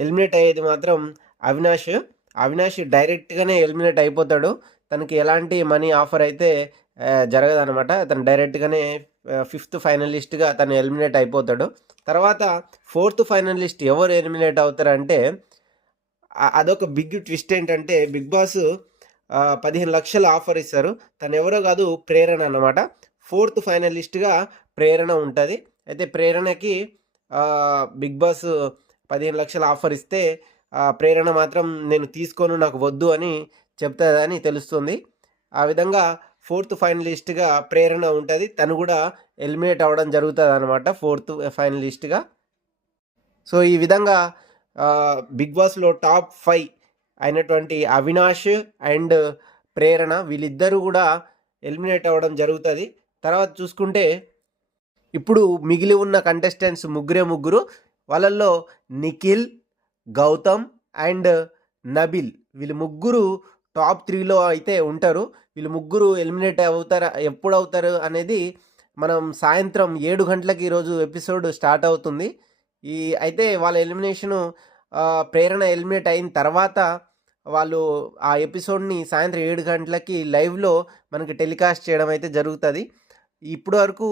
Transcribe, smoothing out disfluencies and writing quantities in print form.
Eliminate అయ్యేది మాత్రం అవినాష్. అవినాష్ డైరెక్ట్‌గానే ఎలిమినేట్ అయిపోతాడు. తనకి ఎలాంటి మనీ ఆఫర్ అయితే జరగదనమాట. తను డైరెక్ట్‌గానే ఫిఫ్త్ ఫైనలిస్ట్‌గా తను ఎలిమినేట్ అయిపోతాడు. తర్వాత ఫోర్త్ ఫైనలిస్ట్ ఎవరు ఎలిమినేట్ అవుతారంటే అదొక బిగ్ ట్విస్ట్ ఏంటంటే బిగ్ బాస్ 15,00,000 ఆఫర్ ఇస్తారు. తనెవరో కాదు, ప్రేరణ అన్నమాట. ఫోర్త్ ఫైనలిస్ట్‌గా ప్రేరణ ఉంటది. అయితే ప్రేరణకి బిగ్ బాస్ 15,00,000 ఆఫర్ ఇస్తే ప్రేరణ మాత్రం నేను తీసుకోను, నాకు వద్దు అని చెప్తదని తెలుస్తుంది. ఆ విధంగా ఫోర్త్ ఫైనలిస్ట్‌గా ప్రేరణ ఉంటది. తను కూడా ఎలిమినేట్ అవ్వడం జరుగుతదనమాట ఫోర్త్ ఫైనలిస్ట్‌గా. సో, ఈ విధంగా బిగ్ బాస్‌లో టాప్ 5 అయినటువంటి అవినాష్ అండ్ ప్రేరణ వీళ్ళిద్దరూ గూడా ఎలిమినేట్ అవ్వడం జరుగుతది. తర్వాత చూసుకుంటే ఇప్పుడు మిగిలి ఉన్న కంటెస్టెంట్స్ ముగ్గురు. వాళ్ళల్లో నిఖిల్, గౌతమ్ అండ్ నబిల్ వీళ్ళు ముగ్గురు టాప్ 3లో అయితే ఉంటారు. వీళ్ళు ముగ్గురు ఎలిమినేట్ ఎప్పుడవుతారు అనేది మనం సాయంత్రం 7 గంటలకి ఈరోజు ఎపిసోడ్ స్టార్ట్ అవుతుంది. అయితే వాళ్ళ ఎలిమినేషను ప్రేరణ ఎలిమినేట్ అయిన తర్వాత వాళ్ళు ఆ ఎపిసోడ్‌ని సాయంత్రం 7 గంటలకి లైవ్‌లో మనకి టెలికాస్ట్ చేయడం అయితే జరుగుతది. ఇప్పటి వరకు